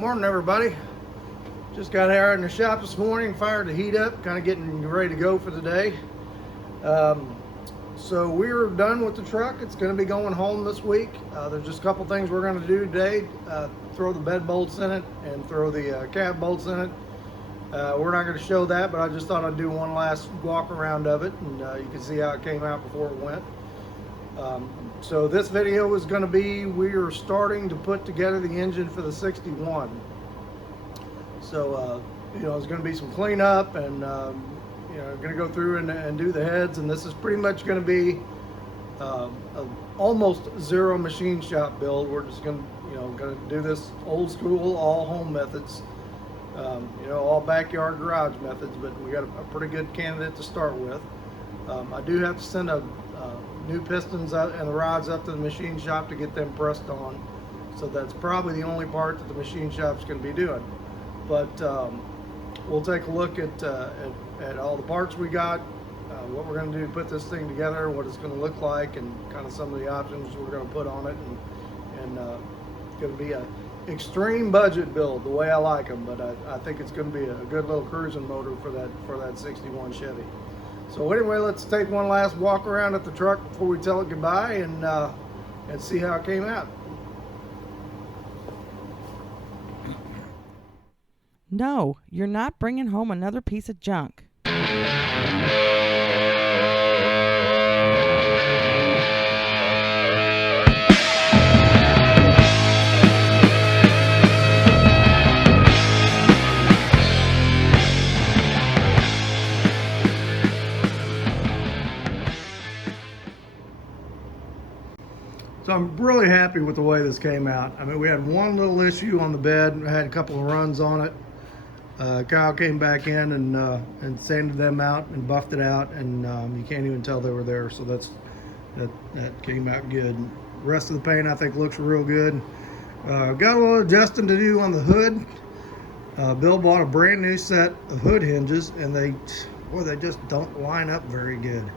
Morning, everybody. Just got here in the shop this morning, fired the heat up, kind of getting ready to go for the day. So we're done with the truck. It's going to be going home this week. There's just a couple things we're going to do today. Throw the bed bolts in it and throw the cab bolts in it. We're not going to show that, but I just thought I'd do one last walk around of it, and you can see how it came out before it went. So this video is going to be, we are starting to put together the engine for the 61. So, there's going to be some cleanup and, going to go through and do the heads. And this is pretty much going to be a almost zero machine shop build. We're just going to do this old school, all home methods, all backyard garage methods, but we got a pretty good candidate to start with. I do have to send new pistons out and the rods up to the machine shop to get them pressed on. So that's probably the only part that the machine shop's going to be doing. But we'll take a look at all the parts we got, what we're going to do to put this thing together, what it's going to look like, and kind of some of the options we're going to put on it. And it's going to be an extreme budget build, the way I like them. But I think it's going to be a good little cruising motor for that 61 Chevy. So anyway, let's take one last walk around at the truck before we tell it goodbye and see how it came out. No, you're not bringing home another piece of junk. So I'm really happy with the way this came out. I mean, we had one little issue on the bed. I had a couple of runs on it. Kyle came back in and sanded them out and buffed it out, and you can't even tell they were there. So that came out good. The rest of the paint I think looks real good. Got a little adjusting to do on the hood. Bill bought a brand new set of hood hinges, and they just don't line up very good.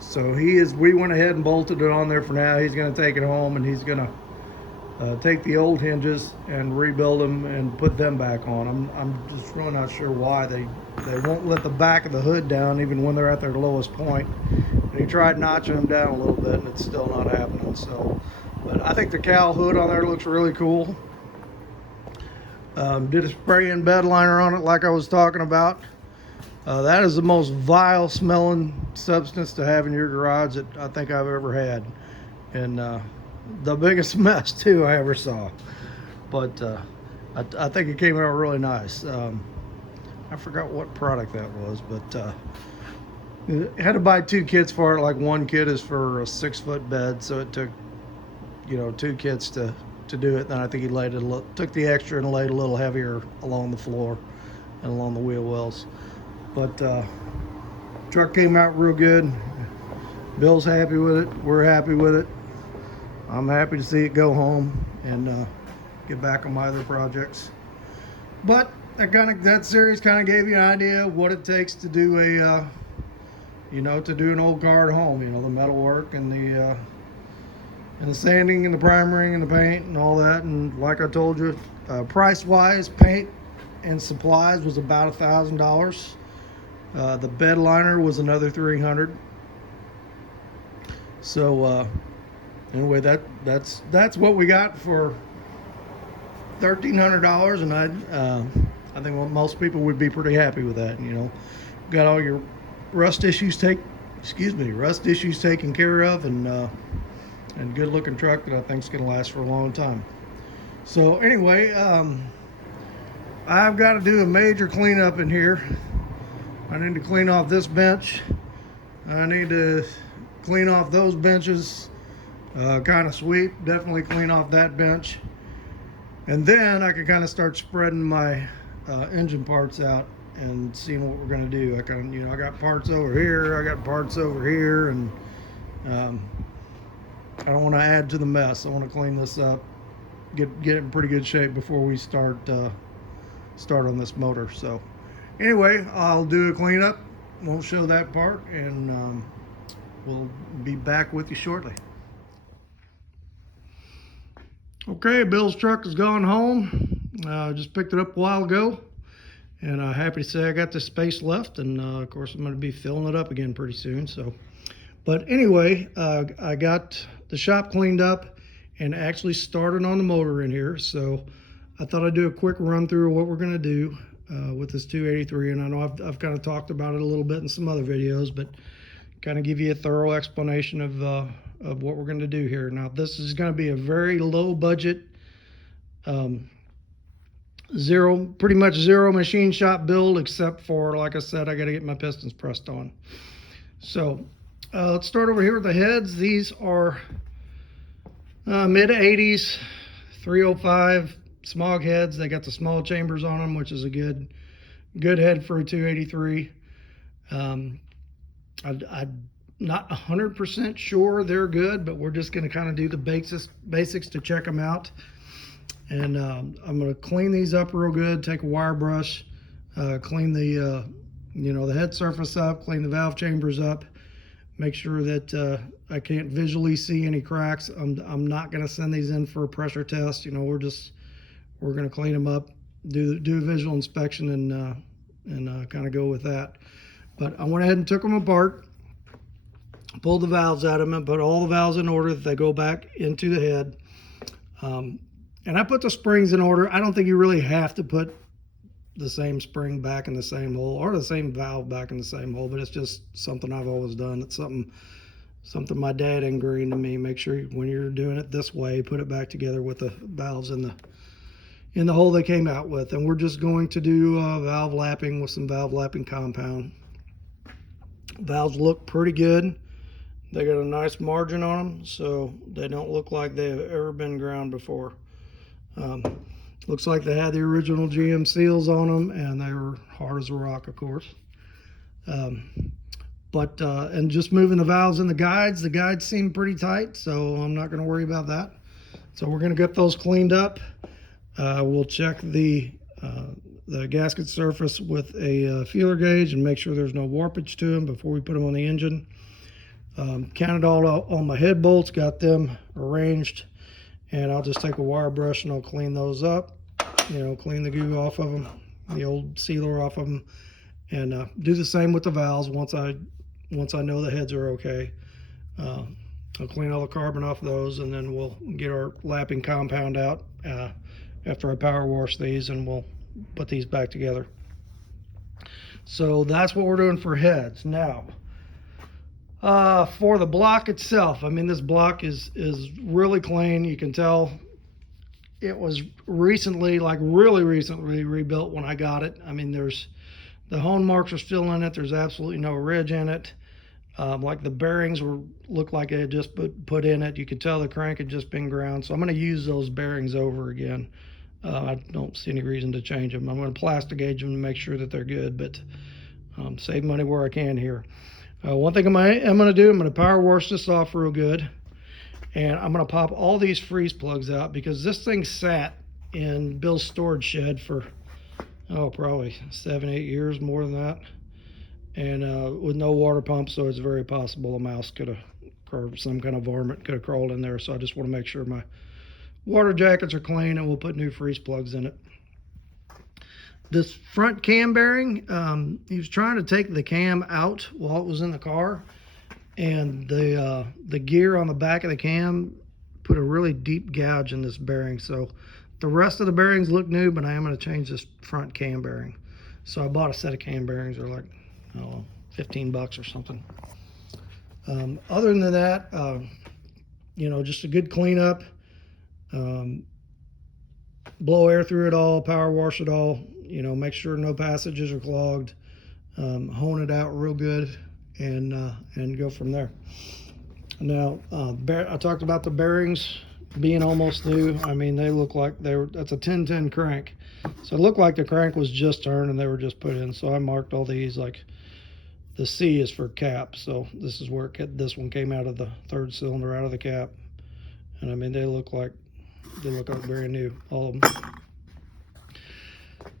So we went ahead and bolted it on there for now. He's going to take it home and he's going to take the old hinges and rebuild them and put them back on. I'm just really not sure why they won't let the back of the hood down even when they're at their lowest point. And he tried notching them down a little bit and it's still not happening. So, but I think the cowl hood on there looks really cool. Did a spray-in bed liner on it like I was talking about. That is the most vile smelling substance to have in your garage that I think I've ever had. And the biggest mess too I ever saw. But I think it came out really nice. I forgot what product that was, but I had to buy 2 kits for it. Like one kit is for a 6-foot bed, so it took 2 kits to do it. Then I think he took the extra and laid a little heavier along the floor and along the wheel wells. But truck came out real good. Bill's happy with it. We're happy with it. I'm happy to see it go home and get back on my other projects. But that series kind of gave you an idea of what it takes to do to do an old car at home. The metal work and the sanding and the primering and the paint and all that. And like I told you, price-wise, paint and supplies was about $1,000. The bed liner was another $300. So anyway, that's what we got for $1,300, and I think most people would be pretty happy with that. Got all your rust issues taken care of, and good looking truck that I think is going to last for a long time. So anyway, I've got to do a major cleanup in here. I need to clean off this bench. I need to clean off those benches, kind of sweep, definitely clean off that bench. And then I can kind of start spreading my engine parts out and seeing what we're going to do. I got parts over here, I got parts over here, and I don't want to add to the mess. I want to clean this up, get it in pretty good shape before we start on this motor. So anyway, I'll do a cleanup. Won't show that part, and we'll be back with you shortly. Okay, Bill's truck has gone home. Just picked it up a while ago, and I'm happy to say I got the space left, and of course I'm going to be filling it up again pretty soon. So, but anyway, I got the shop cleaned up and actually started on the motor in here. So I thought I'd do a quick run through of what we're going to do with this 283, and I know I've kind of talked about it a little bit in some other videos, but kind of give you a thorough explanation of what we're going to do here. Now, this is going to be a very low budget, pretty much zero machine shop build, except for, like I said, I got to get my pistons pressed on. So let's start over here with the heads. These are mid 80s 305 smog heads. They got the small chambers on them, which is a good head for a 283. I'm not 100% sure they're good, but we're just going to kind of do the basics to check them out. And I'm going to clean these up real good, take a wire brush, clean the the head surface up, clean the valve chambers up, make sure that I can't visually see any cracks. I'm not going to send these in for a pressure test. We're going to clean them up, do a visual inspection, and kind of go with that. But I went ahead and took them apart, pulled the valves out of them, and put all the valves in order that they go back into the head. And I put the springs in order. I don't think you really have to put the same spring back in the same hole or the same valve back in the same hole, but it's just something I've always done. It's something my dad ingrained to me. Make sure when you're doing it this way, put it back together with the valves in the hole they came out with. And we're just going to do valve lapping with some valve lapping compound. Valves look pretty good. They got a nice margin on them, so they don't look like they have ever been ground before. Looks like they had the original GM seals on them, and they were hard as a rock, of course. And just moving the valves and the guides seem pretty tight, so I'm not going to worry about that. So we're going to get those cleaned up. We'll check the gasket surface with a feeler gauge and make sure there's no warpage to them before we put them on the engine. Counted all my head bolts, got them arranged, and I'll just take a wire brush and I'll clean those up, clean the goo off of them, the old sealer off of them, and do the same with the valves. Once I know the heads are okay, I'll clean all the carbon off those, and then we'll get our lapping compound out after I power wash these, and we'll put these back together. So that's what we're doing for heads. Now, for the block itself, this block is really clean. You can tell it was recently, like really recently rebuilt when I got it. There's the hone marks are still in it. There's absolutely no ridge in it. Like the bearings look like they had just put in it. You could tell the crank had just been ground. So I'm going to use those bearings over again. I don't see any reason to change them. I'm going to plastic gauge them to make sure that they're good, but save money where I can here. One thing I'm going to do, I'm going to power wash this off real good, and I'm going to pop all these freeze plugs out because this thing sat in Bill's storage shed for probably 7-8 years, more than that, and with no water pump, so it's very possible a mouse could have, or some kind of varmint could have crawled in there. So I just want to make sure my water jackets are clean, and we'll put new freeze plugs in it. This front cam bearing, he was trying to take the cam out while it was in the car, and the gear on the back of the cam put a really deep gouge in this bearing. So the rest of the bearings look new, but I am going to change this front cam bearing. So I bought a set of cam bearings. They're like, $15 or something. Other than that, just a good cleanup. Blow air through it all, power wash it all, make sure no passages are clogged, hone it out real good, and go from there. Now, I talked about the bearings being almost new. They look like that's a 1010 crank. So it looked like the crank was just turned and they were just put in. So I marked all these, like the C is for cap. So this is where this one came out of the third cylinder, out of the cap. And they look like brand new, all of them.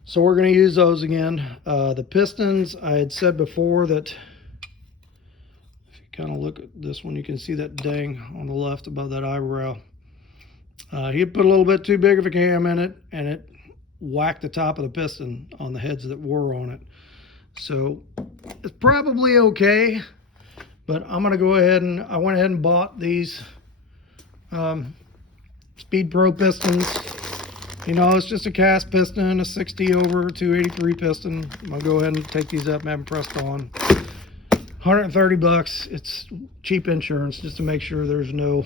So we're going to use those again. The pistons, I had said before that if you kind of look at this one, you can see that dang on the left above that eyebrow. He had put a little bit too big of a cam in it, and it whacked the top of the piston on the heads that were on it. So it's probably okay, but I'm gonna go ahead and I went ahead and bought these Speed Pro pistons. You know, it's just a cast piston, a 60 over 283 piston. I'm gonna go ahead and take these up and have them pressed on. 130 bucks. It's cheap insurance just to make sure there's no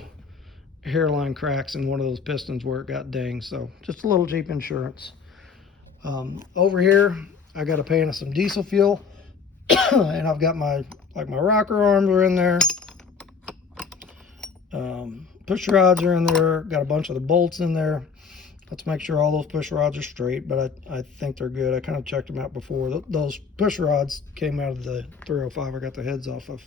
hairline cracks in one of those pistons where it got dinged. So just a little cheap insurance. Over here, I got a pan of some diesel fuel, and I've got my rocker arms are in there. Push rods are in there. Got a bunch of the bolts in there. Let's make sure all those push rods are straight, but I think they're good. I kind of checked them out before. Those push rods came out of the 305 I got the heads off of.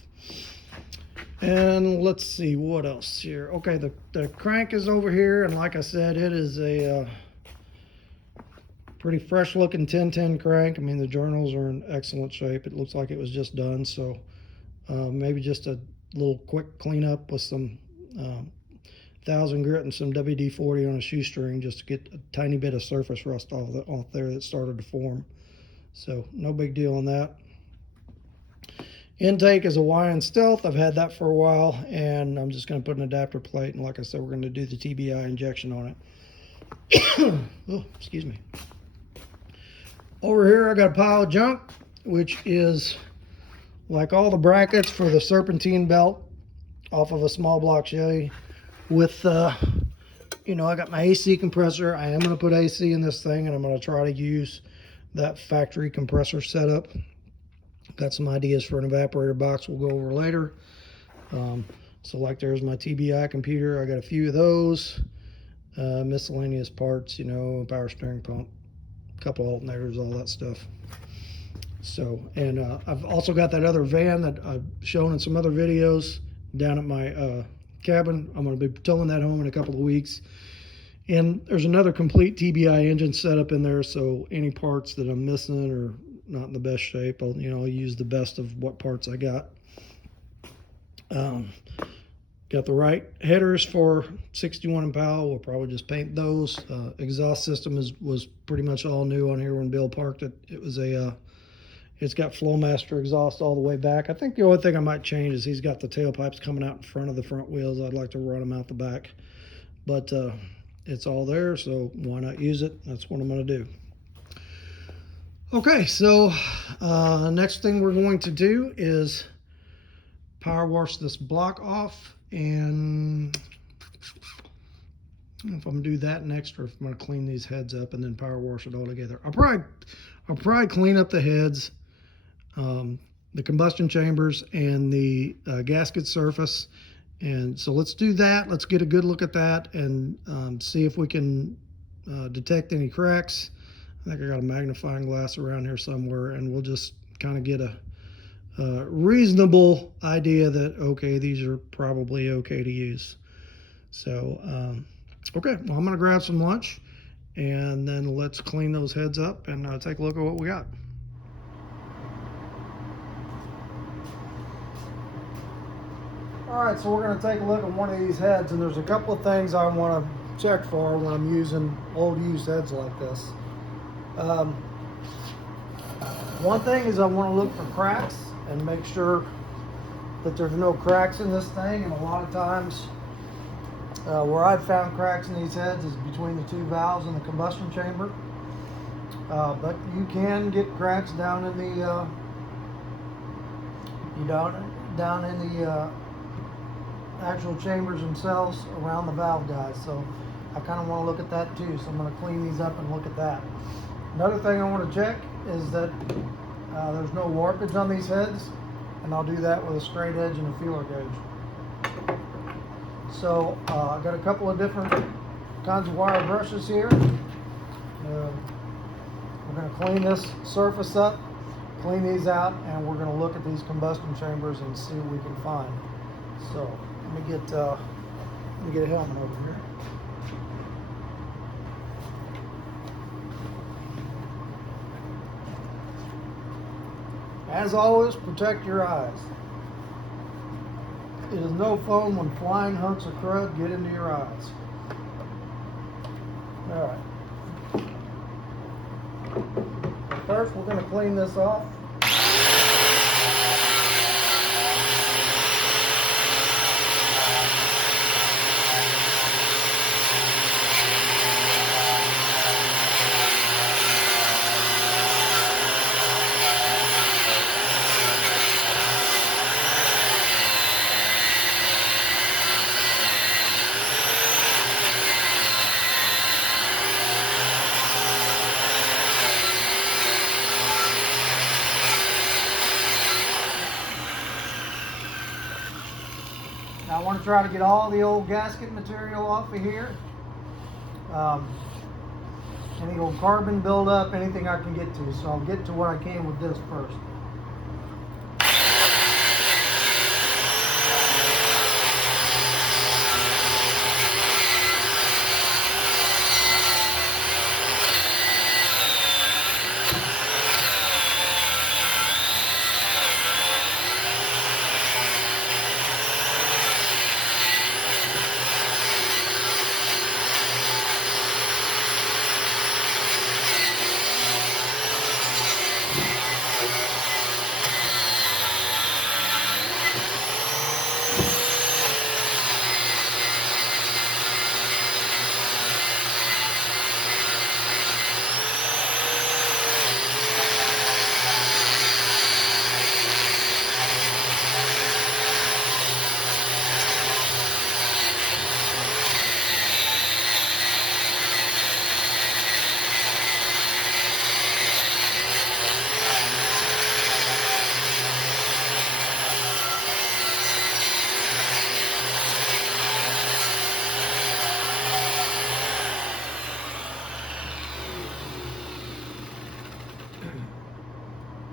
And let's see what else here. Okay, the crank is over here, and like I said, it is a pretty fresh looking 1010 crank. I mean, the journals are in excellent shape. It looks like it was just done, so maybe just a little quick cleanup with some 1000 grit and some WD-40 on a shoestring just to get a tiny bit of surface rust off there that started to form. So no big deal on that. Intake is a YN Stealth. I've had that for a while, and I'm just going to put an adapter plate, and like I said, we're going to do the TBI injection on it. Oh, excuse me. Over here I got a pile of junk, which is like all the brackets for the serpentine belt off of a small block Chevy. With you know, I got my AC compressor. I am going to put AC in this thing, and I'm going to try to use that factory compressor setup. Got some ideas for an evaporator box we'll go over later. So like there's my TBI computer. I got a few of those. Miscellaneous parts, you know, power steering pump, a couple alternators, all that stuff. So, and I've also got that other van that I've shown in some other videos down at my cabin. I'm going to be towing that home in a couple of weeks. And there's another complete TBI engine setup in there, so any parts that I'm missing or not in the best shape, I'll use the best of what parts I got. Got the right headers for 61 Impala. We'll probably just paint those. Exhaust system was pretty much all new on here when Bill parked it. It was it's got Flowmaster exhaust all the way back. I think the only thing I might change is he's got the tailpipes coming out in front of the front wheels. I'd like to run them out the back, but it's all there, so why not use it? That's what I'm going to do. Okay, so next thing we're going to do is power wash this block off, and I don't know if I'm going to do that next or if I'm going to clean these heads up and then power wash it all together. I'll probably clean up the heads, the combustion chambers, and the gasket surface. And so let's do that. Let's get a good look at that and see if we can detect any cracks. I think I got a magnifying glass around here somewhere, and we'll just kind of get a reasonable idea that, okay, these are probably okay to use. So, okay, well, I'm going to grab some lunch, and then let's clean those heads up and take a look at what we got. All right, so we're going to take a look at one of these heads, and there's a couple of things I want to check for when I'm using old used heads like this. One thing is I want to look for cracks and make sure that there's no cracks in this thing, and a lot of times where I've found cracks in these heads is between the two valves in the combustion chamber, but you can get cracks down in the actual chambers themselves around the valve guides. So I kind of want to look at that too, so I'm going to clean these up and look at that. Another thing I want to check is that there's no warpage on these heads, and I'll do that with a straight edge and a feeler gauge. So I've got a couple of different kinds of wire brushes here. We're going to clean this surface up, clean these out, and we're going to look at these combustion chambers and see what we can find. So let me get a helmet over here. As always, protect your eyes. It is no fun when flying hunks of crud get into your eyes. All right. First, we're going to clean this off. Now I want to try to get all the old gasket material off of here. Any old carbon buildup, anything I can get to. So I'll get to what I can with this first.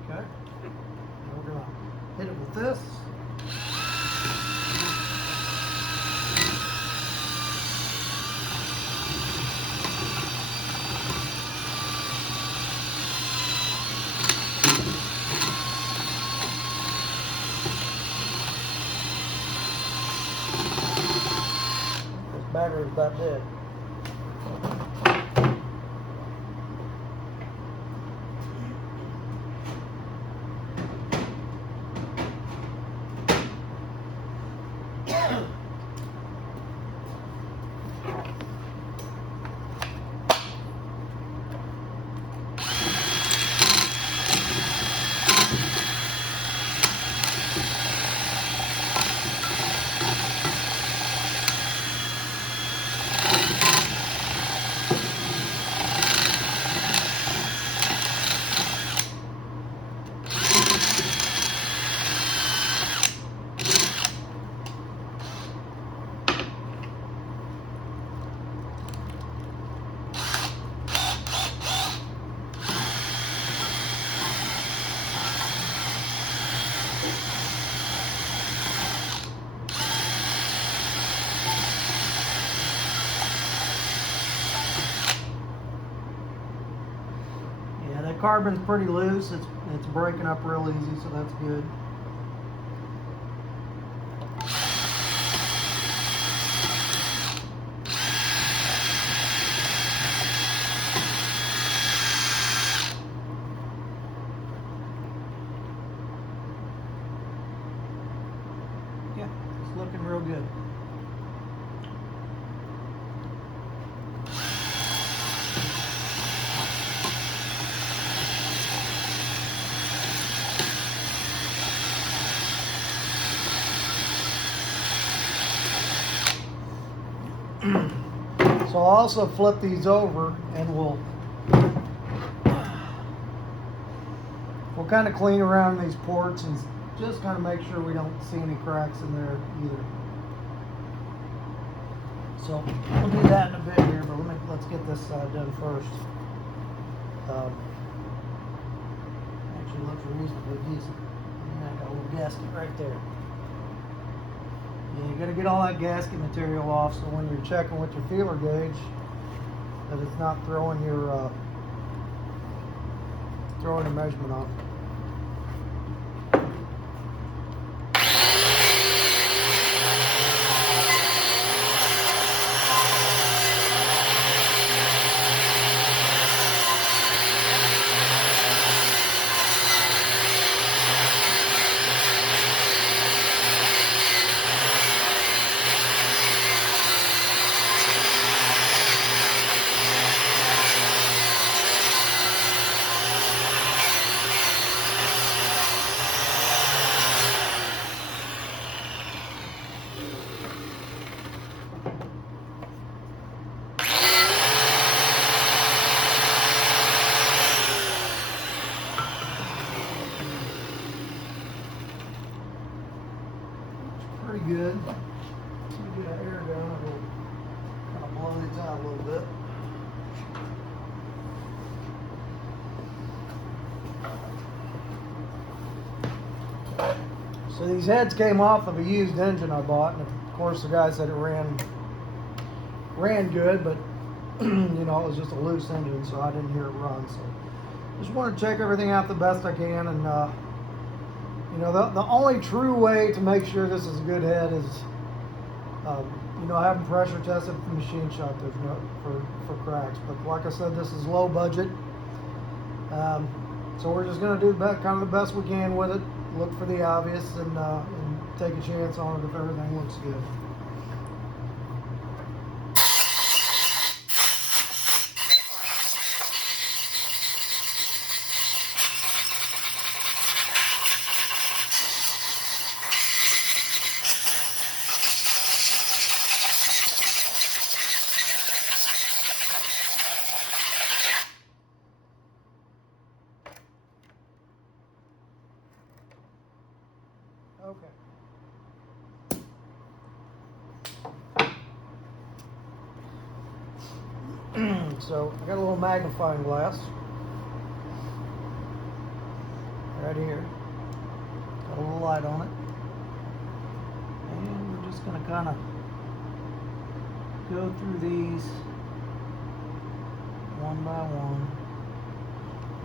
Okay. We're going to hit it with this. This battery is about dead. Carbon's pretty loose. It's breaking up real easy, so that's good. Yeah, it's looking real good. So I'll also flip these over and we'll kind of clean around these ports and just kind of make sure we don't see any cracks in there either. So we'll do that in a bit here, but let's get this side done first. Actually looks reasonably decent. And I got a little gasket right there. Yeah, you got to get all that gasket material off so when you're checking with your feeler gauge that it's not throwing your measurement off. So these heads came off of a used engine I bought, and of course the guy said it ran good, but you know, it was just a loose engine, so I didn't hear it run. So just want to check everything out the best I can, and you know, the only true way to make sure this is a good head is you know, having pressure tested from the machine shop. There's no for cracks, but like I said, this is low budget, so we're just going to do kind of the best we can with it. Look for the obvious, and take a chance on it if everything looks good. Okay. So I got a little magnifying glass right here. Got a little light on it. And we're just going to kind of go through these one by one.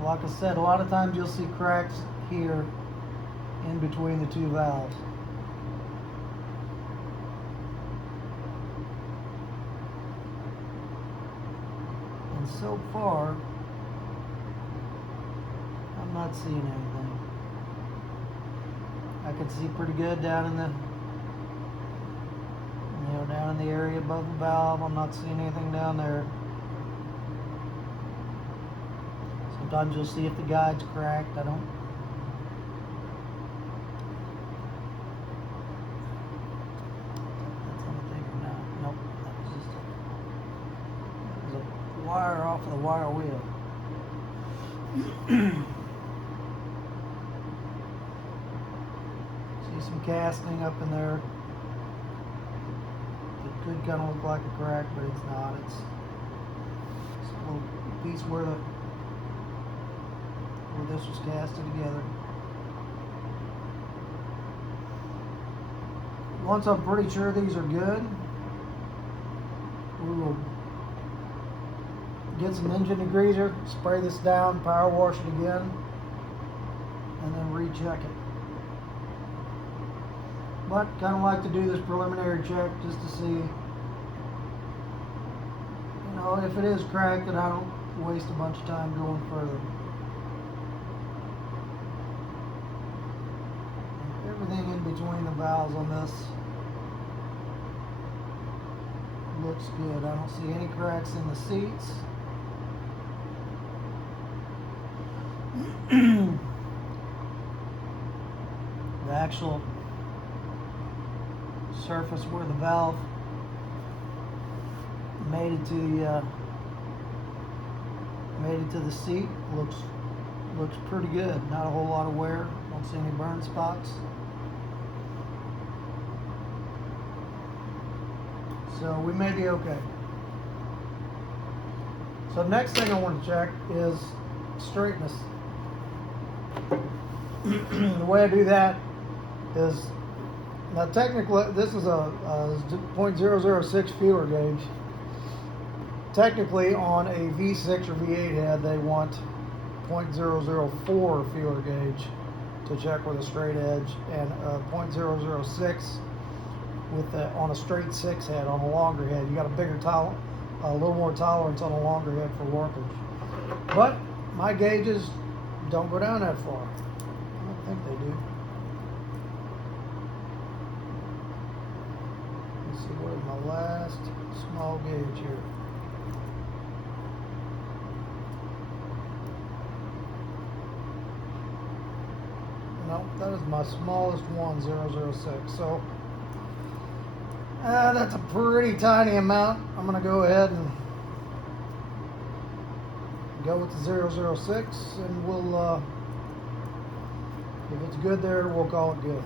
Like I said, a lot of times you'll see cracks here in between the two valves. And so far, I'm not seeing anything. I can see pretty good down in the, you know, down in the area above the valve. I'm not seeing anything down there. Sometimes you'll see if the guide's cracked. I don't. Wire off of the wire wheel. See some casting up in there. It could kind of look like a crack, but it's not. It's a little piece where this was casted together. Once I'm pretty sure these are good, we will get some engine degreaser, spray this down, power wash it again, and then recheck it. But kind of like to do this preliminary check just to see, you know, if it is cracked, that I don't waste a bunch of time going further. Everything in between the valves on this looks good. I don't see any cracks in the seats. The actual surface where the valve made it to the seat looks pretty good. Not a whole lot of wear. Don't see any burn spots. So we may be okay. So the next thing I want to check is straightness. The way I do that is, now technically this is a .006 feeler gauge. Technically on a V6 or V8 head they want .004 feeler gauge to check with a straight edge, and .006 with on a straight 6 head on a longer head. You got a little more tolerance on a longer head for warpage. But my gauges don't go down that far. I don't think they do. Let's see, where's my last small gauge here? No, that is my smallest one, 006. So that's a pretty tiny amount. I'm going to go ahead and go with the 006, and we'll, if it's good there, we'll call it good.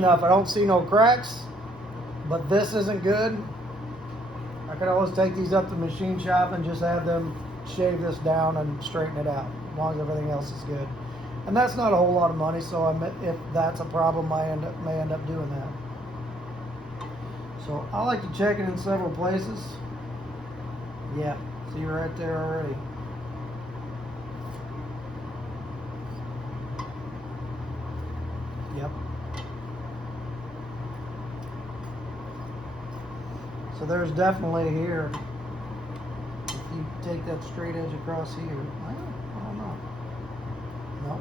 Now, if I don't see no cracks, but this isn't good, I could always take these up to the machine shop and just have them shave this down and straighten it out, as long as everything else is good. And that's not a whole lot of money, so if that's a problem, I may end up doing that. So I like to check it in several places. Yeah, see right there already. Yep. So there's definitely here, if you take that straight edge across here, I don't know. Nope.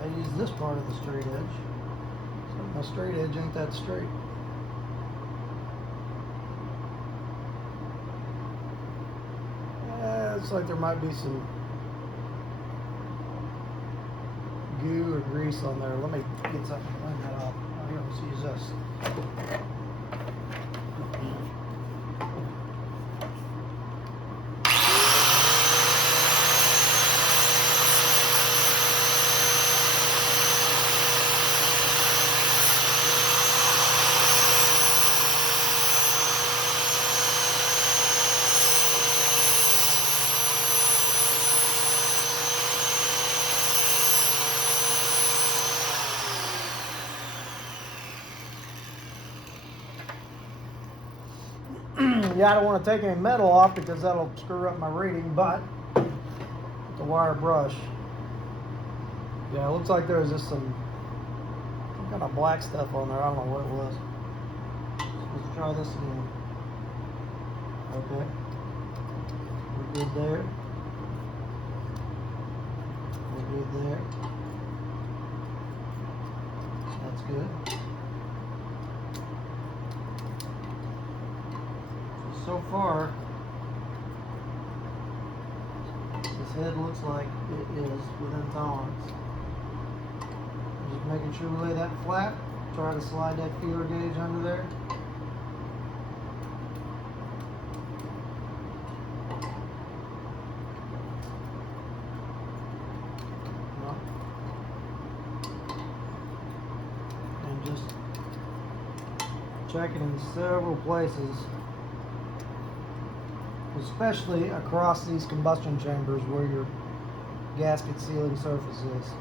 I use this part of the straight edge, so my straight edge ain't that straight. It's like there might be some goo or grease on there. Let me get something to clean that off. Let's use this. Yeah, I don't want to take any metal off because that'll screw up my reading, but with the wire brush. Yeah, it looks like there's just some kind of black stuff on there. I don't know what it was. Let's try this again. Okay. We're good there. We're good there. That's good. So far, this head looks like it is within tolerance. Just making sure we lay that flat. Try to slide that feeler gauge under there. And just check it in several places, especially across these combustion chambers where your gasket sealing surface is.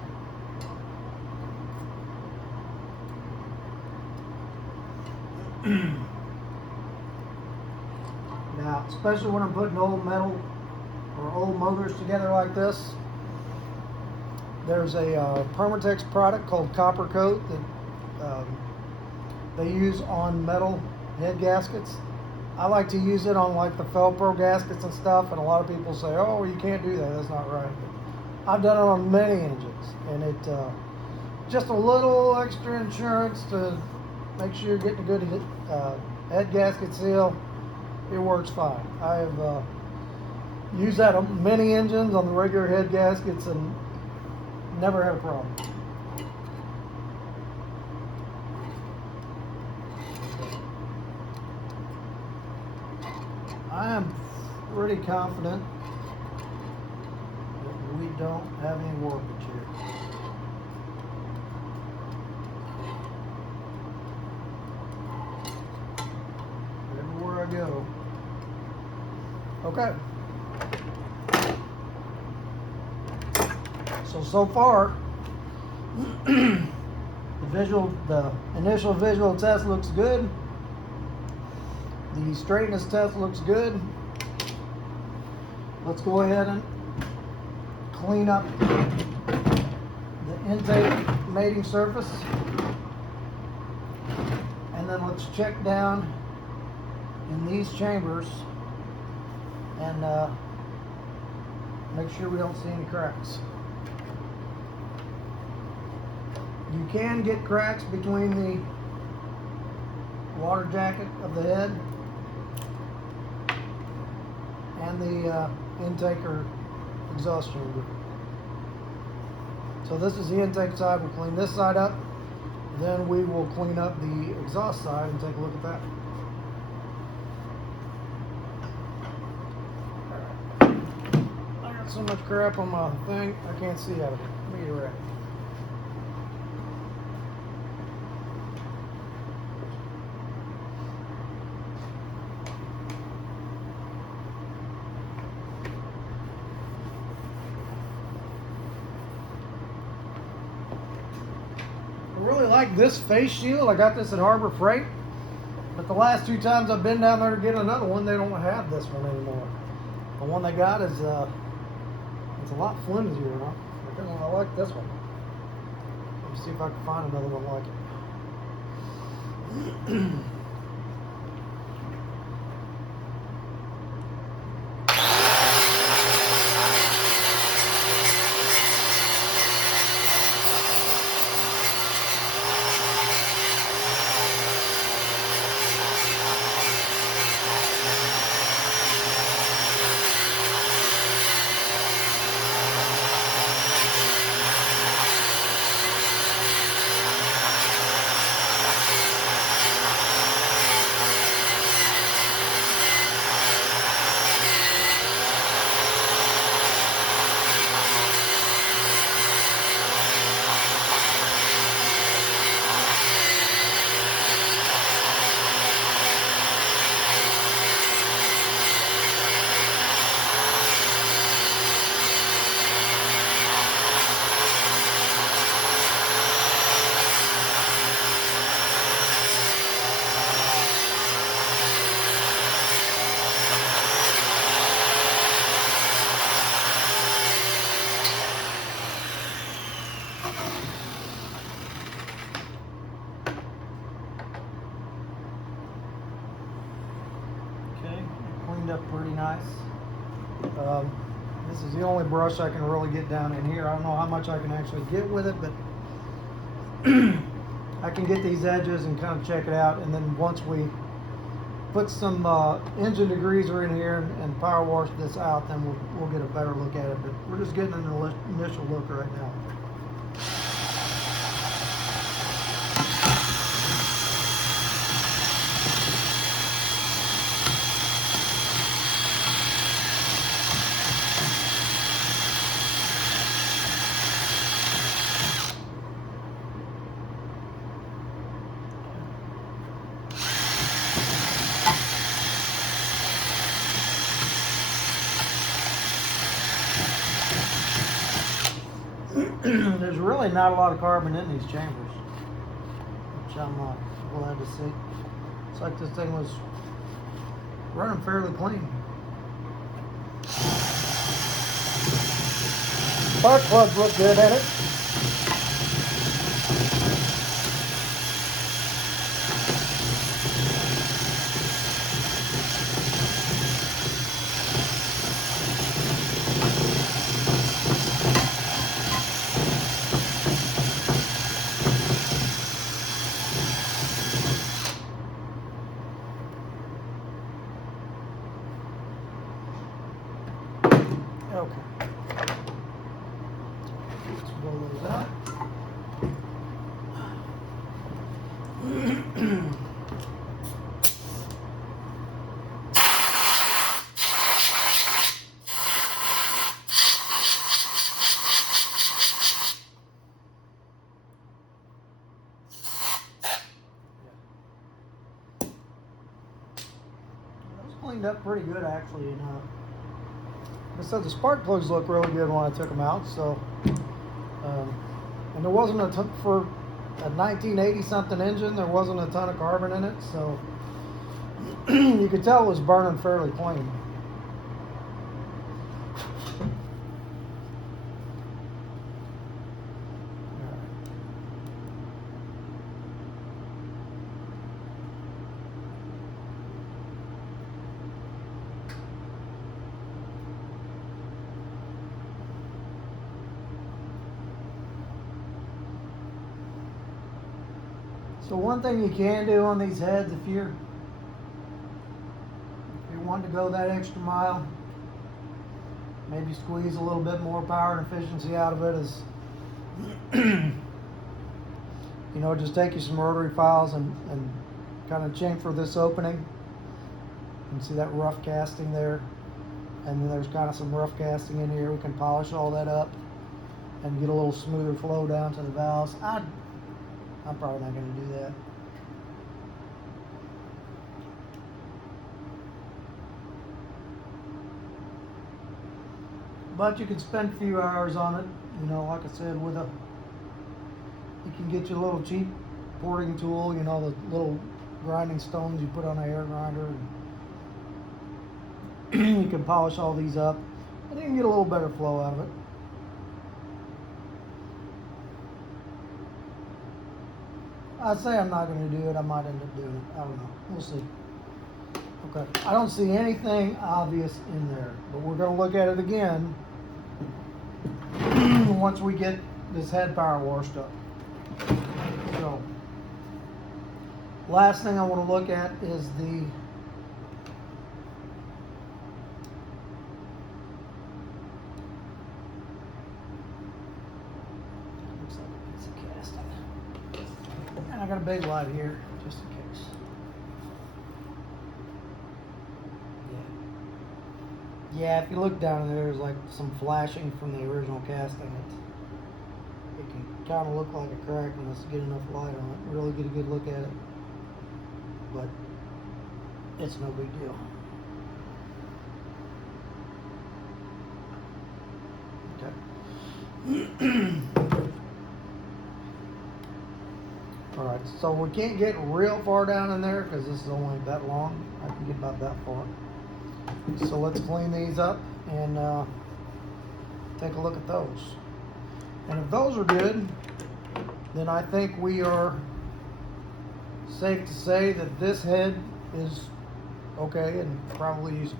Now, especially when I'm putting old metal or old motors together like this, there's a Permatex product called Copper Coat that they use on metal head gaskets. I like to use it on like the Felpro gaskets and stuff, and a lot of people say, oh, you can't do that, that's not right. But I've done it on many engines, and it just a little extra insurance to make sure you're getting a good head gasket seal. It works fine. I have used that on many engines on the regular head gaskets and never had a problem. I am pretty confident that we don't have any warpage here. Everywhere I go. Okay. So far, the initial visual test looks good. The straightness test looks good. Let's go ahead and clean up the intake mating surface. And then let's check down in these chambers and make sure we don't see any cracks. You can get cracks between the water jacket of the head and the intake or exhaust chamber. So this is the intake side. We'll clean this side up. Then we will clean up the exhaust side and take a look at that. I got so much crap on my thing, I can't see out of it. Let me get it ready. like this face shield. I got this at Harbor Freight, but the last 2 times I've been down there to get another one, they don't have this one anymore. The one they got is it's a lot flimsier, huh? I like this one. Let me see if I can find another one like it. Cleaned up pretty nice. This is the only brush I can really get down in here. I don't know how much I can actually get with it, but I can get these edges and kind of check it out. And then once we put some engine degreaser in here and power wash this out, then we'll get a better look at it. But we're just getting an initial look right now. There's really not a lot of carbon in these chambers, which I'm glad to see. It's like this thing was running fairly clean. Spark plugs look good at it. Okay. Let's roll those out. Those cleaned up pretty good, actually. Like I said, the spark plugs look really good when I took them out. So, and there wasn't a ton for a 1980 something engine. There wasn't a ton of carbon in it, so you could tell it was burning fairly clean. So one thing you can do on these heads, if you're wanting to go that extra mile, maybe squeeze a little bit more power and efficiency out of it, is just take you some rotary files and kind of chamfer this opening. You can see that rough casting there, and then there's kind of some rough casting in here. We can polish all that up and get a little smoother flow down to the valves. I'm probably not going to do that. But you can spend a few hours on it. Like I said, you can get you a little cheap porting tool, you know, the little grinding stones you put on a hair grinder. You can polish all these up, and you can get a little better flow out of it. I say I'm not going to do it. I might end up doing it. I don't know. We'll see. Okay. I don't see anything obvious in there, but we're going to look at it again once we get this head power washed up. So, last thing I want to look at is the looks like a piece of casting. And I got a big light here just in case. Yeah, if you look down there, there's like some flashing from the original casting. It can kind of look like a crack unless you get enough light on it. Really get a good look at it. But it's no big deal. Okay. Alright, so we can't get real far down in there because this is only that long. I can get about that far. So let's clean these up and take a look at those. And if those are good, then I think we are safe to say that this head is okay and probably usable.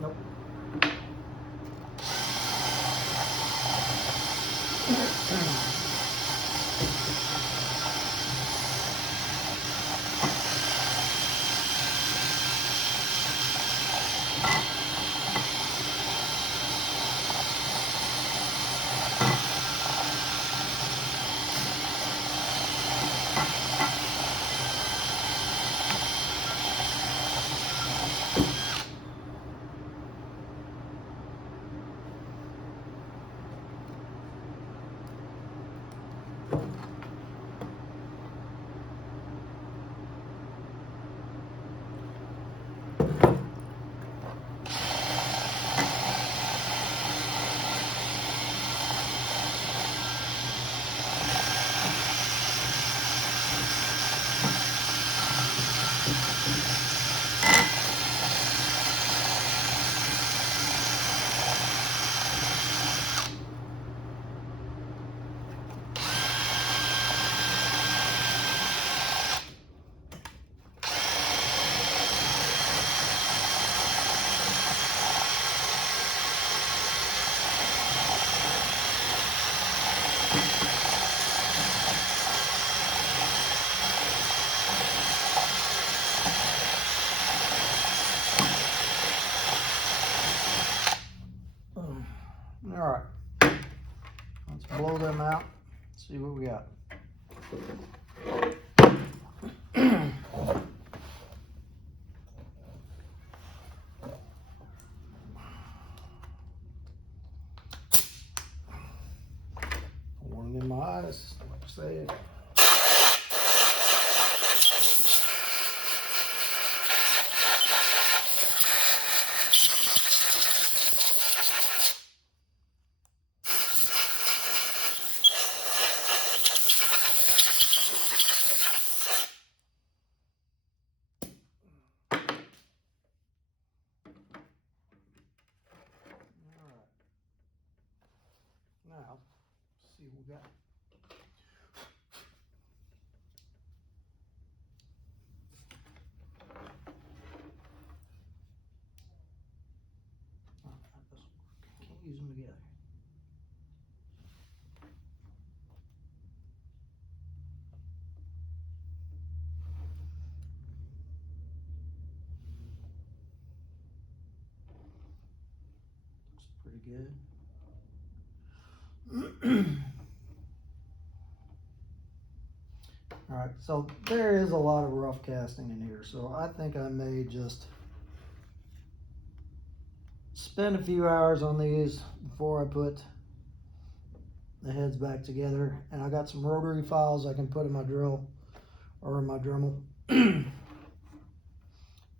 Nope. All right, let's blow them out, see what we got. Warning in my eyes, like I said. Now, see what we got. Oh, that doesn't work. Can't use them together. pretty good. All right, so there is a lot of rough casting in here, so I think I may just spend a few hours on these before I put the heads back together. And I got some rotary files I can put in my drill or in my Dremel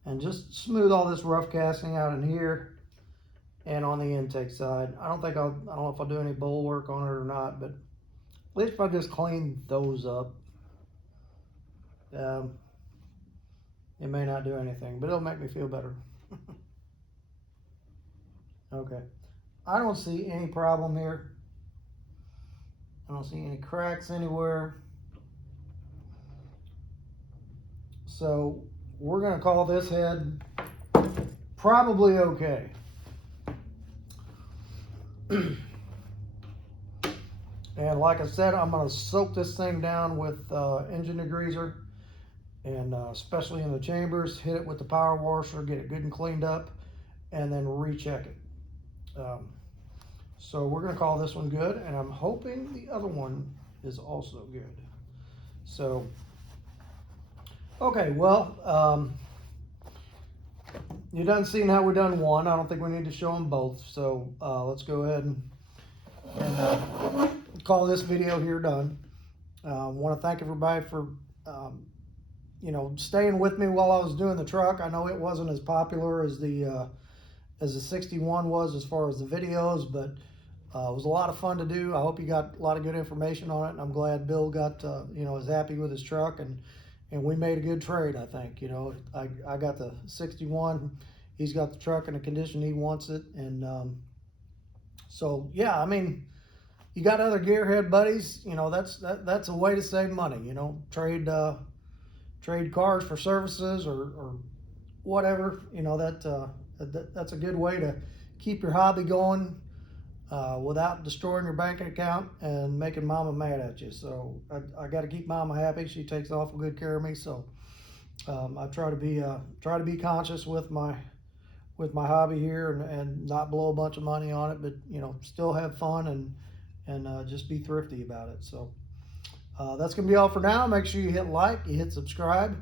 and just smooth all this rough casting out in here and on the intake side. I don't know if I'll do any bowl work on it or not, but at least if I just clean those up, it may not do anything, but it'll make me feel better. Okay, I don't see any problem here. I don't see any cracks anywhere. So we're gonna call this head probably okay. And like I said, I'm gonna soak this thing down with engine degreaser, and especially in the chambers, hit it with the power washer, get it good and cleaned up, and then recheck it. So we're gonna call this one good, and I'm hoping the other one is also good. So, okay, well, you done seen how we done one. I don't think we need to show them both. So let's go ahead and call this video here done. Want to thank everybody for staying with me while I was doing the truck. I know it wasn't as popular as the 61 was as far as the videos, but it was a lot of fun to do. I hope you got a lot of good information on it, and I'm glad Bill got is happy with his truck, and we made a good trade. I think I got the 61, he's got the truck in the condition he wants it, and so yeah, I mean, you got other gearhead buddies, that's a way to save money. Trade cars for services or whatever. That's a good way to keep your hobby going without destroying your bank account and making mama mad at you. So I got to keep mama happy. She takes awful good care of me. So I try to be conscious with my hobby here and not blow a bunch of money on it, but still have fun and just be thrifty about it. So that's gonna be all for now. Make sure you hit like, you hit subscribe,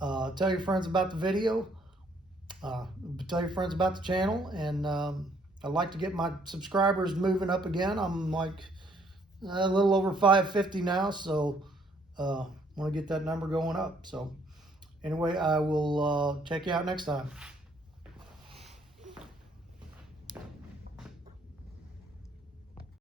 tell your friends about the video, tell your friends about the channel, and I'd like to get my subscribers moving up again. I'm like a little over 550 now, so want to get that number going up. So anyway, I will check you out next time.